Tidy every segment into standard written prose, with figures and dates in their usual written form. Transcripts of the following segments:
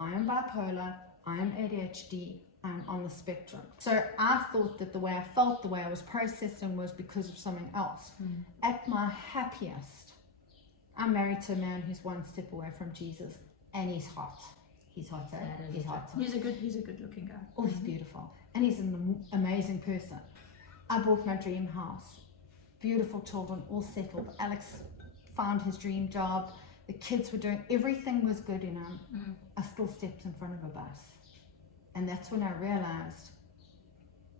I am bipolar, I am ADHD, I'm on the spectrum. So I thought that the way I felt, the way I was processing was because of something else. At my happiest, I'm married to a man who's one step away from Jesus, and he's hot. He's hot, eh? He's hot. He's a good looking guy. Oh, he's beautiful. And he's an amazing person. I bought my dream house. Beautiful children, all settled. Alex found his dream job. The kids were doing, everything was good in him. I still stepped in front of a bus. And that's when I realized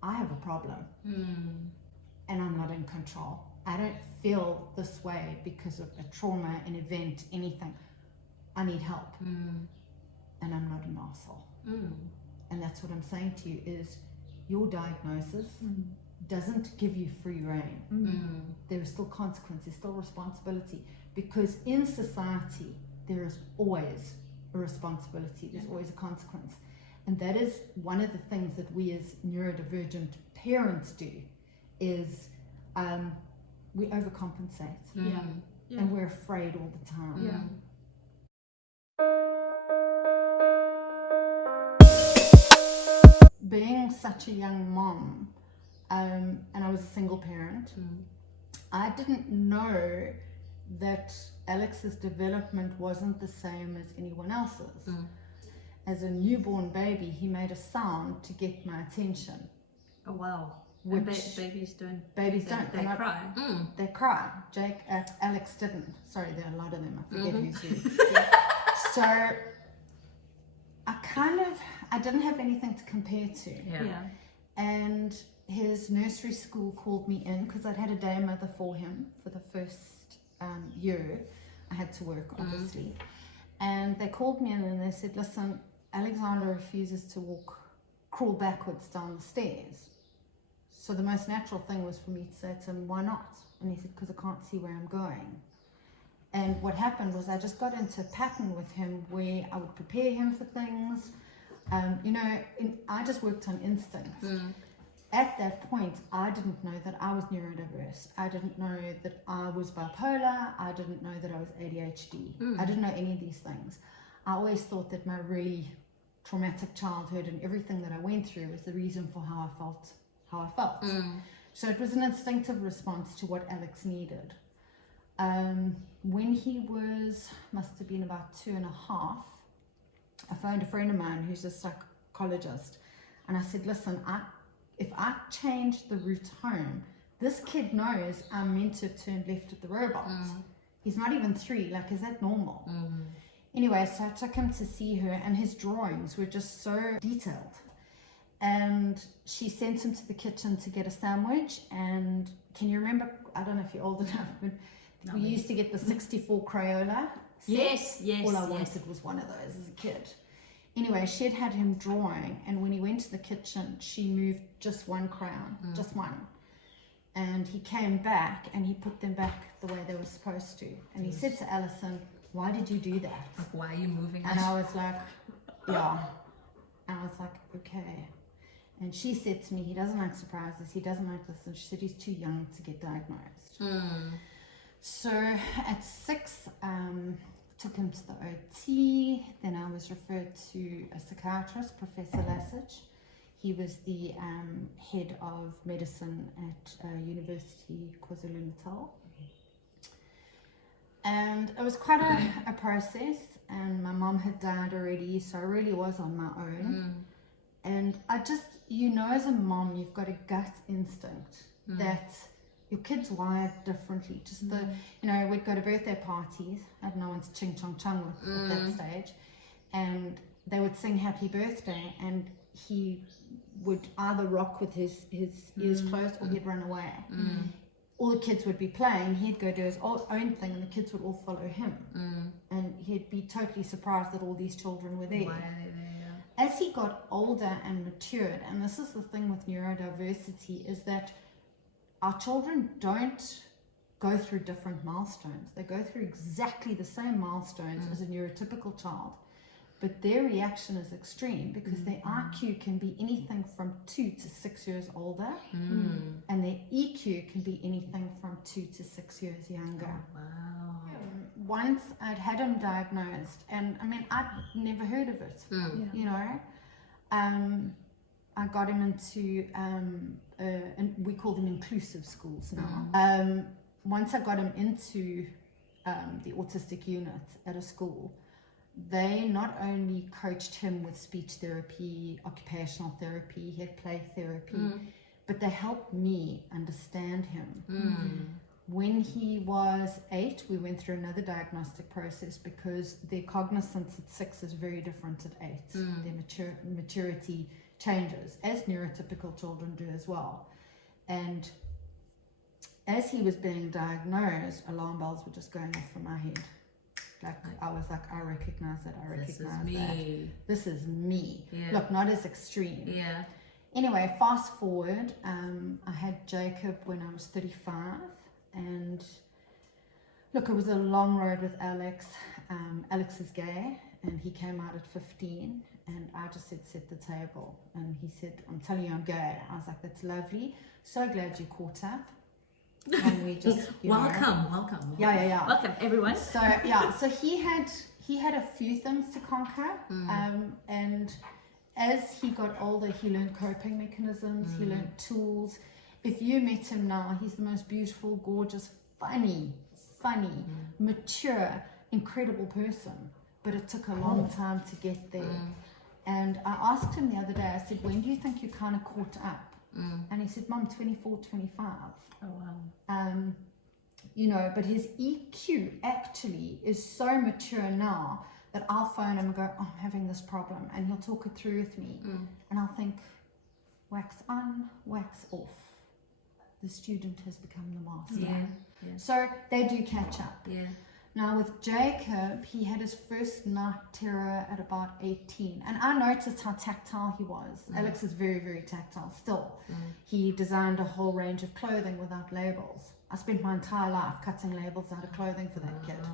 I have a problem. And I'm not in control. I don't feel this way because of a trauma, an event, anything. I need help. And I'm not an arsehole. And that's what I'm saying to you is your diagnosis doesn't give you free rein. There is still consequence, there's still responsibility, because in society there is always a responsibility, there's always a consequence. And that is one of the things that we as neurodivergent parents do is we overcompensate. And we're afraid all the time. Being such a young mom, and I was a single parent, I didn't know that Alex's development wasn't the same as anyone else's. As a newborn baby, he made a sound to get my attention. Oh wow! Which babies don't. Babies don't. They cry. They cry. Alex didn't. Sorry, there are a lot of them. I forget who's who. So I didn't have anything to compare to. And his nursery school called me in because I'd had a day mother for him for the first year. I had to work, obviously. And they called me in and they said, listen, Alexander refuses to crawl backwards down the stairs. So the most natural thing was for me to say to him, why not? And he said, because I can't see where I'm going. And what happened was I just got into a pattern with him where I would prepare him for things. I just worked on instinct. At that point, I didn't know that I was neurodiverse. I didn't know that I was bipolar. I didn't know that I was ADHD. I didn't know any of these things. I always thought that my really traumatic childhood and everything that I went through was the reason for how I felt. So it was an instinctive response to what Alex needed. When he must have been about 2.5, I phoned a friend of mine who's a psychologist, and I said, listen, if I change the route home, this kid knows I'm meant to have turned left at the robot. He's not even 3, like, is that normal? Anyway, so I took him to see her, and his drawings were just so detailed. And she sent him to the kitchen to get a sandwich, and can you remember, I don't know if you're old enough, but we used to get the 64 Crayola. Yes. All I wanted was one of those as a kid. Anyway, she had him drawing, and when he went to the kitchen, she moved just one crayon, just one. And he came back, and he put them back the way they were supposed to. And he said to Alison, why did you do that? Like, why are you moving? And I was like, yeah. And I was like, okay. And she said to me, he doesn't like surprises, he doesn't like this. And she said he's too young to get diagnosed. So at 6, took him to the OT. Then I was referred to a psychiatrist, Professor Lasich. He was the head of medicine at University KwaZulu-Natal. And it was quite a process, and my mom had died already, so I really was on my own. And I just, as a mom, you've got a gut instinct that your kid's wired differently. Just we'd go to birthday parties. I had no one's ching chong chong with at that stage, and they would sing happy birthday, and he would either rock with his ears closed or he'd run away. All the kids would be playing, he'd go do his own thing, and the kids would all follow him. And he'd be totally surprised that all these children were there. Why are they there? As he got older and matured, and this is the thing with neurodiversity, is that our children don't go through different milestones. They go through exactly the same milestones as a neurotypical child, but their reaction is extreme because their IQ can be anything from 2 to 6 years older, and their EQ can be anything from 2 to 6 years younger. Oh, wow. once I'd had him diagnosed, and I mean, I'd never heard of it, you know. I got him into, and we call them inclusive schools now. Once I got him into the autistic unit at a school, they not only coached him with speech therapy, occupational therapy, he had play therapy, but they helped me understand him. When he was 8, we went through another diagnostic process because their cognizance at 6 is very different at 8. Their maturity changes, as neurotypical children do as well. And as he was being diagnosed, alarm bells were just going off from my head. Like, I was like, I recognize it, I recognize that. This is me. Yeah. Look, not as extreme. Yeah. Anyway, fast forward, I had Jacob when I was 35, and look, it was a long road with Alex. Alex is gay, and he came out at 15, and I just said, set the table. And he said, I'm telling you I'm gay. I was like, that's lovely. So glad you caught up. And we just welcome. Yeah. Welcome everyone. So so he had a few things to conquer, and as he got older, he learned coping mechanisms. He learned tools. If you met him now, he's the most beautiful, gorgeous, funny, mature, incredible person. But it took a long time to get there. And I asked him the other day, I said, when do you think you kind of caught up? And he said, Mum, 24, 25. Oh, wow. You know, but his EQ actually is so mature now that I'll phone him and go, oh, I'm having this problem. And he'll talk it through with me. And I'll think, wax on, wax off. The student has become the master. Yeah. So they do catch up. Yeah. Now with Jacob, he had his first night terror at about 18. And I noticed how tactile he was. Alex is very, very tactile still. He designed a whole range of clothing without labels. I spent my entire life cutting labels out of clothing for that kid.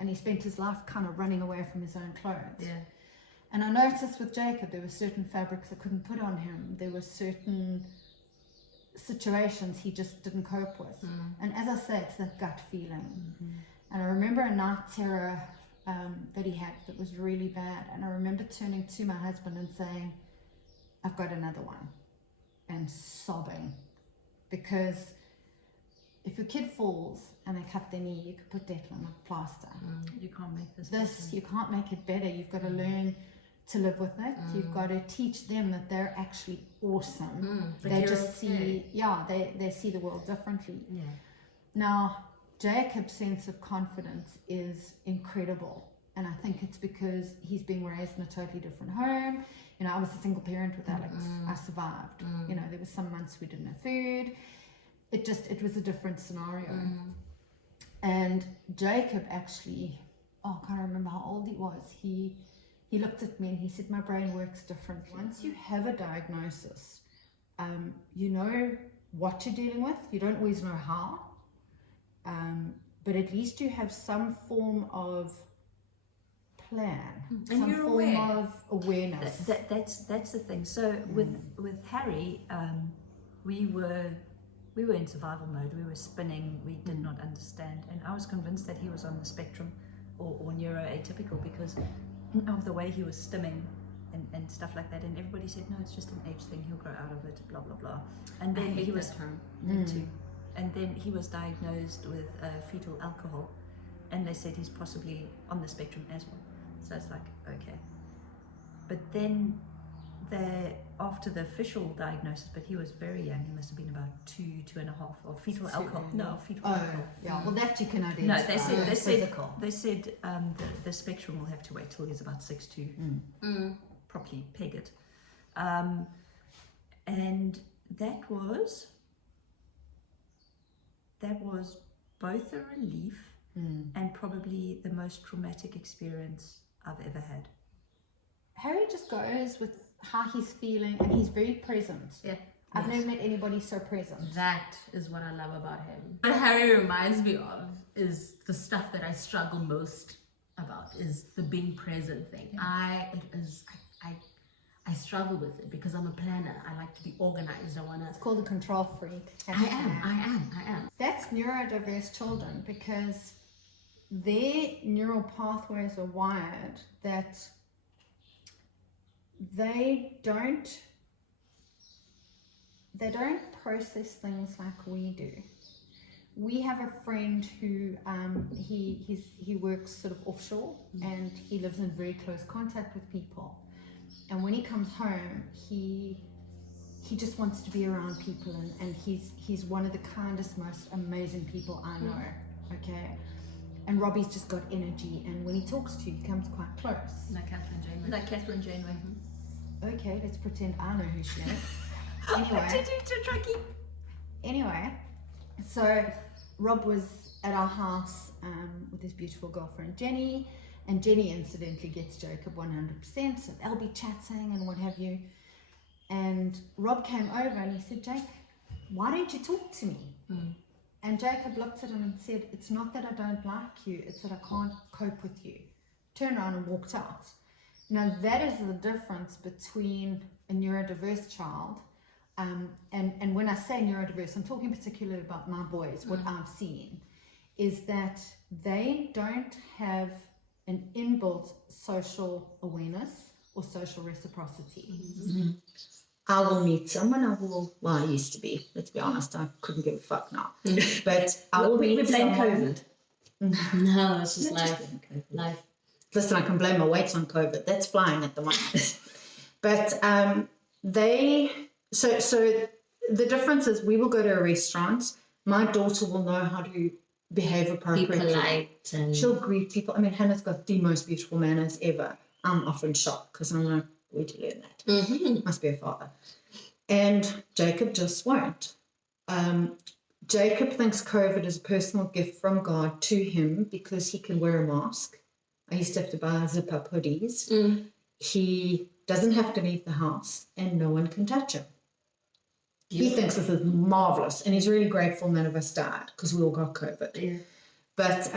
And he spent his life kind of running away from his own clothes. Yeah. And I noticed with Jacob, there were certain fabrics I couldn't put on him. There were certain situations he just didn't cope with. And as I say, it's that gut feeling. And I remember a night terror that he had that was really bad. And I remember turning to my husband and saying, I've got another one. And sobbing. Because if your kid falls and they cut their knee, you could put that on a plaster. You can't make this better. You can't make it better. You've got to learn to live with it. You've got to teach them that they're actually awesome. They just see, they see the world differently. Yeah. Now, Jacob's sense of confidence is incredible. And I think it's because he's being raised in a totally different home. You know, I was a single parent with Alex. I survived. You know, there were some months we didn't have food. It was a different scenario. And Jacob actually, I can't remember how old he was. He looked at me and he said, my brain works differently. Once you have a diagnosis, you know what you're dealing with. You don't always know how. But at least you have some form of plan, and some you're form aware. of awareness. That's the thing. So with Harry, we were in survival mode. We were spinning. We did not understand, and I was convinced that he was on the spectrum or neuroatypical because of the way he was stimming and stuff like that. And everybody said, no, it's just an age thing. He'll grow out of it. Blah blah blah. And then he was too. And then he was diagnosed with fetal alcohol, and they said he's possibly on the spectrum as well. So it's like, okay. But then after the official diagnosis, but he was very young, he must have been about 2.5 of fetal alcohol. No, fetal alcohol. Yeah, well that you can identify. No, they said the spectrum will have to wait till he's about 6 to properly peg it. And that was both a relief and probably the most traumatic experience I've ever had. Harry just goes with how he's feeling, and he's very present. Yeah. I've never met anybody so present. That is what I love about him. What Harry reminds me of is the stuff that I struggle most about, is the being present thing. I struggle with it because I'm a planner. I like to be organized. It's called a control freak. I am. That's neurodiverse children, because their neural pathways are wired that they don't process things like we do. We have a friend who he works sort of offshore, and he lives in very close contact with people. And when he comes home, he just wants to be around people, and he's one of the kindest, most amazing people I know. Okay, and Robbie's just got energy, and when he talks to you, he comes quite close. Like Catherine Janeway. Okay, let's pretend I know who she is. Anyway, so Rob was at our house with his beautiful girlfriend Jenny, and Jenny incidentally gets Jacob 100%, so they'll be chatting and what have you. And Rob came over and he said, Jake, why don't you talk to me? And Jacob looked at him and said, it's not that I don't like you, it's that I can't cope with you. Turned around and walked out. Now that is the difference between a neurodiverse child, and when I say neurodiverse, I'm talking particularly about my boys. What I've seen is that they don't have an inbuilt social awareness or social reciprocity. I will meet someone, well, I used to be, let's be honest, I couldn't give a fuck now. But I will we meet blame someone. COVID. No, it's just life. Listen, I can blame my weight on COVID. That's flying at the moment. But so the difference is we will go to a restaurant. My daughter will know how to behave appropriately. Be polite. And She'll greet people. I mean, Hannah's got the most beautiful manners ever. I'm often shocked because I'm like, where'd you learn that? Must be a father. And Jacob just won't. Jacob thinks COVID is a personal gift from God to him because he can wear a mask. I used to have to buy zip-up hoodies. He doesn't have to leave the house and no one can touch him. He thinks this is marvelous, and he's really grateful none of us died because we all got COVID. But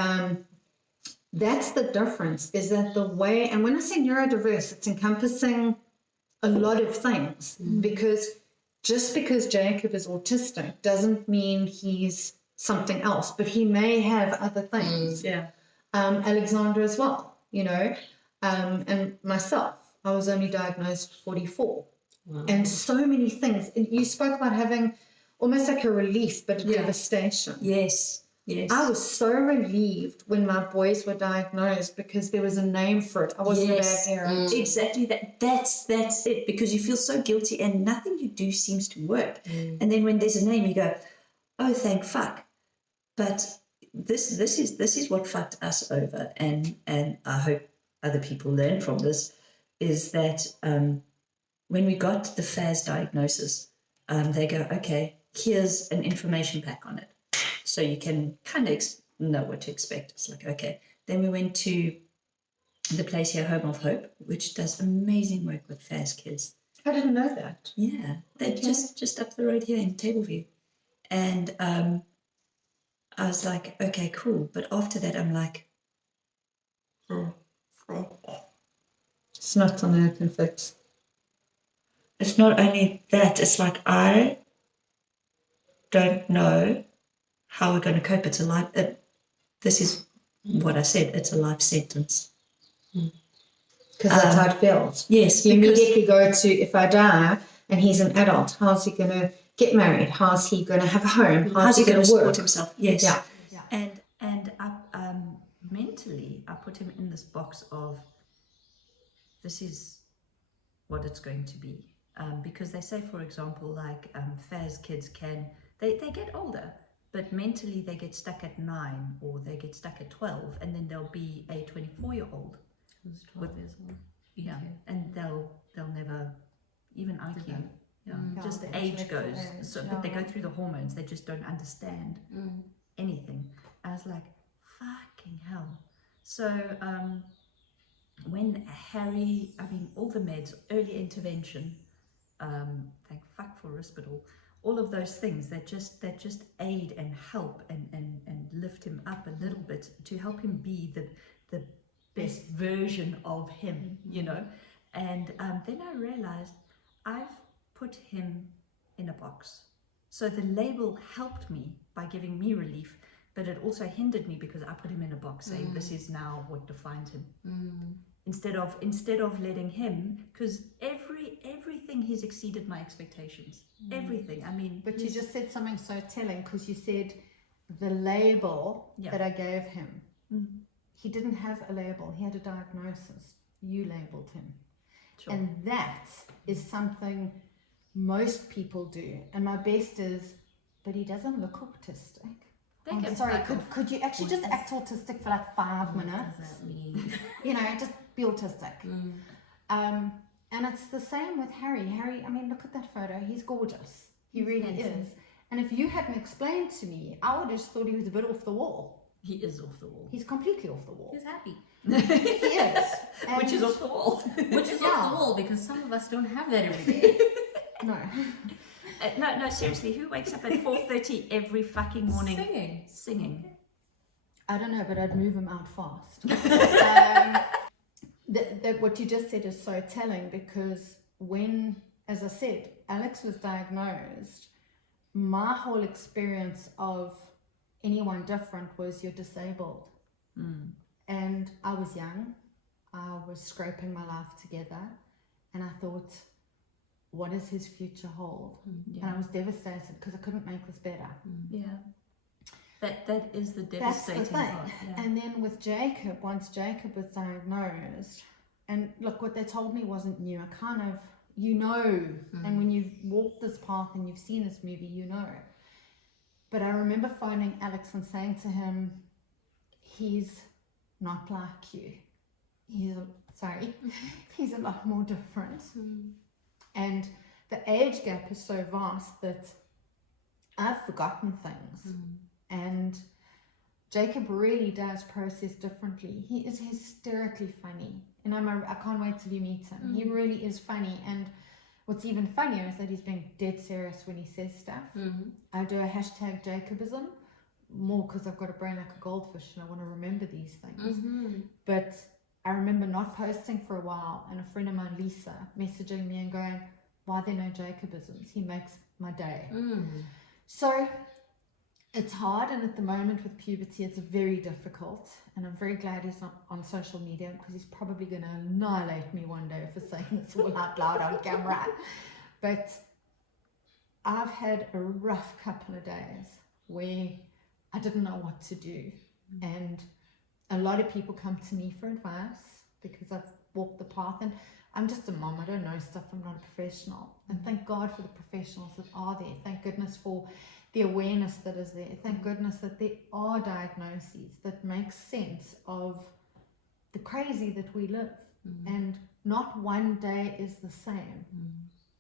that's the difference, is that the way, and when I say neurodiverse, it's encompassing a lot of things, because just because Jacob is autistic doesn't mean he's something else, but he may have other things. Alexander as well, and myself. I was only diagnosed 44. Wow. And so many things. And you spoke about having almost like a relief, but a devastation. Yes. I was so relieved when my boys were diagnosed because there was a name for it. I wasn't a bad parent. Exactly. That's it, because you feel so guilty and nothing you do seems to work. And then when there's a name, you go, oh, thank fuck. But this is what fucked us over, and I hope other people learn from this, is that when we got the FAS diagnosis, they go, okay, here's an information pack on it, so you can kind of know what to expect. It's like, okay. Then we went to the place here, Home of Hope, which does amazing work with FAS kids. I didn't know that. Yeah, they're just up the road here in Tableview. And I was like, okay, cool. But after that, I'm like, it's not something I can fix. It's not only that, it's like, I don't know how we're going to cope. It's a life, this is what I said, it's a life sentence. Because that's how it feels. Yes. You immediately go to, if I die and he's an adult, how's he going to get married? How's he going to have a home? How's he going to support himself? Yes. Yeah. And mentally, I put him in this box of, this is what it's going to be. Because they say, for example, like FAS kids they get older, but mentally they get stuck at 9 or they get stuck at 12, and then there'll be a 24-year-old who's 12 years old. Yeah, and they'll never, even IQ, just the age goes. So, but they go through the hormones, they just don't understand anything. I was like, fucking hell. So when Harry, all the meds, early intervention, thank fuck for Risperdal, all of those things that just aid and help and lift him up a little bit to help him be the best version of him, and then I realized I've put him in a box. So the label helped me by giving me relief, but it also hindered me because I put him in a box saying this is now what defines him. Instead of letting him, because everything he's exceeded my expectations. Everything. I mean, but you just said something so telling, because you said the label that I gave him. He didn't have a label. He had a diagnosis. You labeled him. Sure. And that is something most people do. And my best is, but he doesn't look autistic. I'm sorry, could you actually just act autistic for like 5 minutes? What does that mean? You know, just be autistic. And it's the same with Harry. Harry, I mean, look at that photo. He's gorgeous. He really is. And if you hadn't explained to me, I would have just thought he was a bit off the wall. He is off the wall. He's completely off the wall. He's happy. He is. Which is off the wall. Which is off the wall, because some of us don't have that every day. No. No, seriously, who wakes up at 4:30 every fucking morning singing? I don't know, but I'd move him out fast. What you just said is so telling, because when, as I said, Alex was diagnosed, my whole experience of anyone different was you're disabled. And I was young, I was scraping my life together, and I thought, what does his future hold? And I was devastated because I couldn't make this better. That is the devastating That's the thing. part. And then with Jacob, once Jacob was diagnosed, and look, what they told me wasn't new. I kind of, and when you've walked this path and you've seen this movie, you know. But I remember phoning Alex and saying to him, he's not like you. He's a lot more different. And the age gap is so vast that I've forgotten things. And Jacob really does process differently. He is hysterically funny. And I can't wait till you meet him. He really is funny. And what's even funnier is that he's being dead serious when he says stuff. I do a hashtag Jacobism, more because I've got a brain like a goldfish and I want to remember these things. But I remember not posting for a while, and a friend of mine, Lisa, messaging me and going, why are there no Jacobisms? He makes my day. So it's hard, and at the moment with puberty it's very difficult, and I'm very glad he's not on social media, because he's probably going to annihilate me one day for saying this all out loud on camera. But I've had a rough couple of days where I didn't know what to do, and a lot of people come to me for advice because I've walked the path, and I'm just a mom. I don't know stuff. I'm not a professional. And thank God for the professionals that are there. Thank goodness for the awareness that is there. Thank goodness that there are diagnoses that make sense of the crazy that we live. And not one day is the same.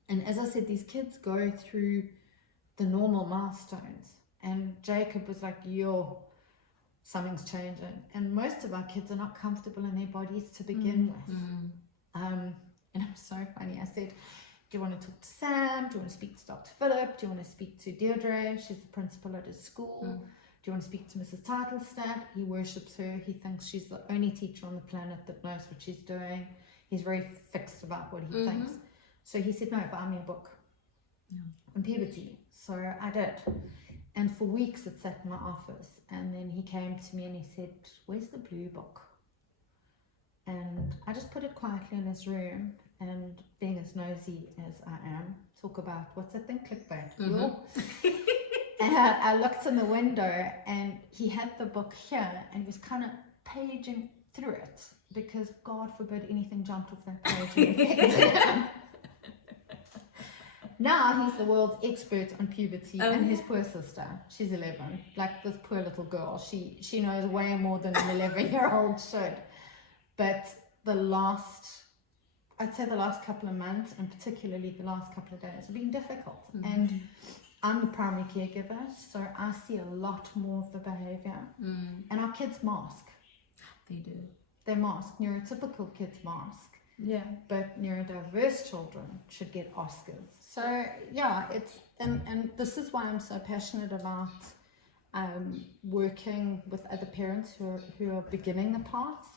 And as I said, these kids go through the normal milestones. And Jacob was like, yo, something's changing. And most of our kids are not comfortable in their bodies to begin with. And it was so funny. I said, do you want to talk to Sam? Do you want to speak to Dr. Phillip? Do you want to speak to Deirdre? She's the principal at his school. Do you want to speak to Mrs. Titelstad? He worships her. He thinks she's the only teacher on the planet that knows what she's doing. He's very fixed about what he thinks. So he said, no, buy me a book on puberty. So I did. And for weeks it sat in my office. And then he came to me and he said, where's the blue book? And I just put it quietly in his room, and being as nosy as I am, talk about, what's that thing, clickbait. And I looked in the window and he had the book here and he was kind of paging through it, because God forbid anything jumped off that page and affected him. Now he's the world's expert on puberty, and his poor sister, she's 11, like this poor little girl, she knows way more than an 11-year-old should. But I'd say the last couple of months, and particularly the last couple of days, have been difficult. And I'm the primary caregiver, so I see a lot more of the behavior. And our kids mask. They do. They mask. Neurotypical kids mask. But neurodiverse children should get Oscars. So yeah, it's and this is why I'm so passionate about working with other parents who are beginning the path.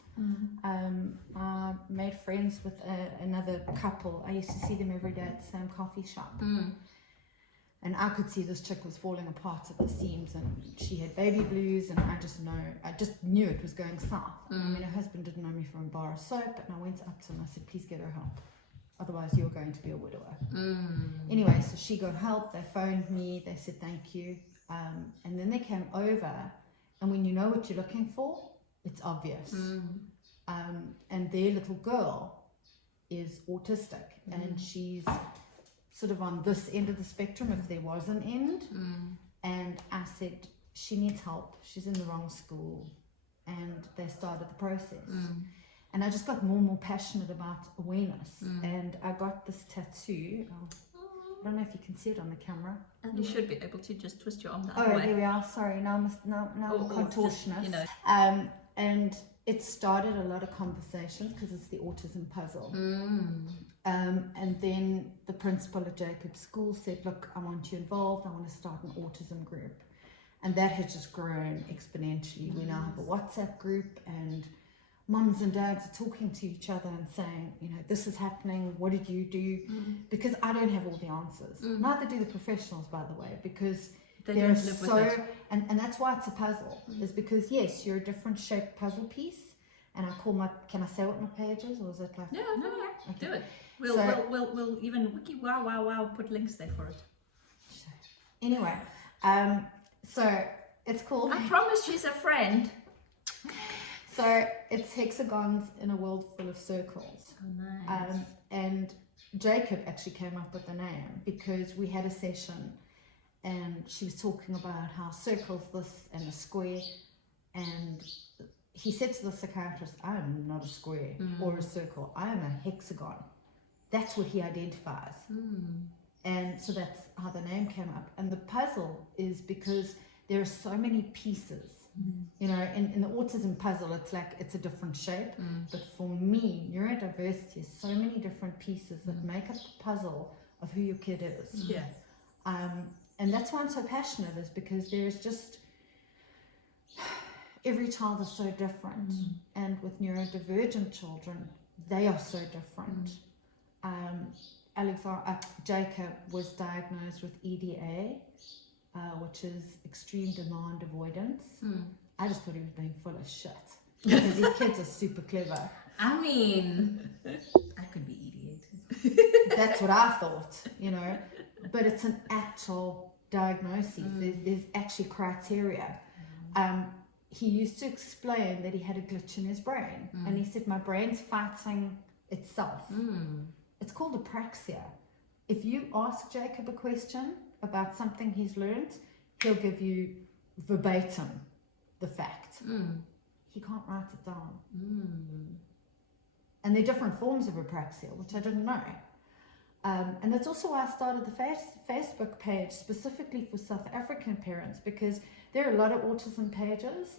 I made friends with another couple. I used to see them every day at the same coffee shop. And I could see this chick was falling apart at the seams, and she had baby blues, and I just knew it was going south. I mean, her husband didn't know me from a bar of soap, and I went up to him and I said, please get her help. Otherwise, you're going to be a widower. Anyway, so she got help. They phoned me. They said, thank you. And then they came over, and when you know what you're looking for, it's obvious. And their little girl is autistic, and she's sort of on this end of the spectrum, if there was an end. And I said, she needs help. She's in the wrong school. And they started the process. And I just got more and more passionate about awareness. And I got this tattoo. I don't know if you can see it on the camera. You should be able to just twist your arm the Oh, other way. there we are. Sorry, now I'm contortionist. Just, And it started a lot of conversations because it's the autism puzzle. And then the principal at Jacob's school said, look, I want you involved. I want to start an autism group. And that has just grown exponentially. We now have a WhatsApp group, and mums and dads are talking to each other and saying, this is happening. What did you do? Because I don't have all the answers. Neither do the professionals, by the way, because they don't live with it. And that's why it's a puzzle, is because, yes, you're a different shaped puzzle piece. And can I say what my page is, or is it like? No, Okay. do it. We'll even wiki wow put links there for it. Anyway, so it's called. I promise she's a friend. So it's Hexagons in a World Full of Circles. Oh, nice. And Jacob actually came up with the name because we had a session, and she was talking about how circles this and a square, and he said to the psychiatrist, I am not a square or a circle, I am a hexagon. That's what he identifies. And so that's how the name came up. And the puzzle is because there are so many pieces. In the autism puzzle, it's like it's a different shape. But for me, neurodiversity is so many different pieces that make up the puzzle of who your kid is. Yeah. And that's why I'm so passionate, is because there is just, every child is so different. And with neurodivergent children, they are so different. Jacob was diagnosed with EDA, which is extreme demand avoidance. I just thought he was being full of shit, because these kids are super clever. I mean, I could be ideated. That's what I thought, but it's an actual diagnosis. There's actually criteria. He used to explain that he had a glitch in his brain, and he said, my brain's fighting itself. It's called apraxia. If you ask Jacob a question about something he's learned, he'll give you verbatim the fact. He can't write it down. And there are different forms of apraxia, which I didn't know. And that's also why I started the Facebook page specifically for South African parents, because there are a lot of autism pages,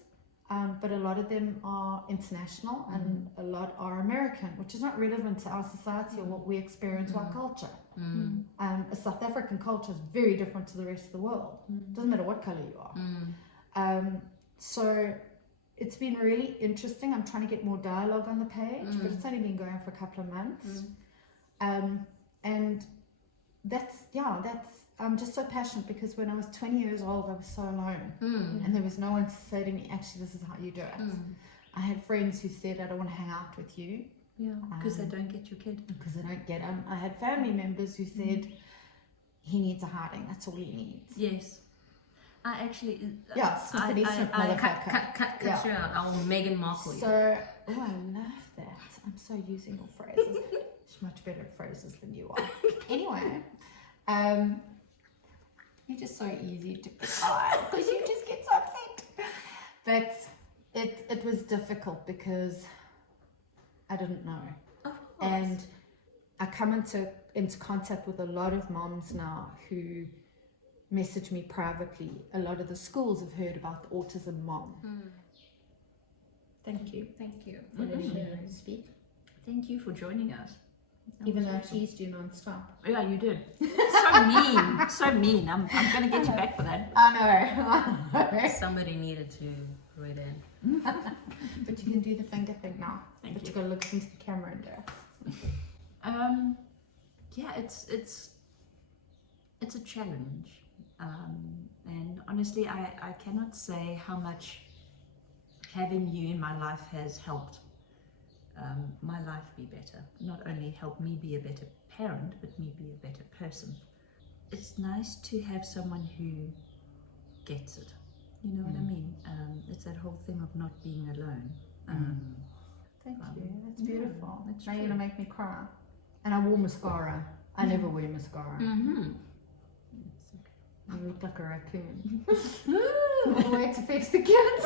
but a lot of them are international and a lot are American, which is not relevant to our society or what we experience or our culture. A South African culture is very different to the rest of the world. Doesn't matter what color you are. So it's been really interesting. I'm trying to get more dialogue on the page, but it's only been going for a couple of months. And I'm just so passionate, because when I was 20 years old, I was so alone. And there was no one to say to me, actually, this is how you do it. I had friends who said, I don't want to hang out with you. Yeah, because they don't get your kid. Because they don't get him. I had family members who said, he needs a hiding, that's all he needs. Yes. I actually... Snip motherfucker. Cut you out. I will Meghan Markle you. So, I love that. I'm so using your phrases. She's much better at phrases than you are. Anyway, you're just so easy to because you just get so upset. But it was difficult because I didn't know. And I come into contact with a lot of moms now who message me privately. A lot of the schools have heard about the autism mom. Thank you. Thank you for letting me speak. Thank you for joining us. Even though I teased you non-stop. Yeah, you did. So mean. So mean. I'm going to get you back for that. I know. Somebody needed to write in. But you can do the finger thing now. Thank but you. You've got to look into the camera and do it. Yeah, it's it's a challenge. And honestly, I cannot say how much having you in my life has helped my life be better. Not only help me be a better parent, but me be a better person. It's nice to have someone who gets it. You know what I mean? It's that whole thing of not being alone. Thank you. That's beautiful. that's Now you're true. gonna make me cry. And I wore mascara. I never wear mascara. Mm-hmm. You look like a raccoon. I'll wait to fetch the kids.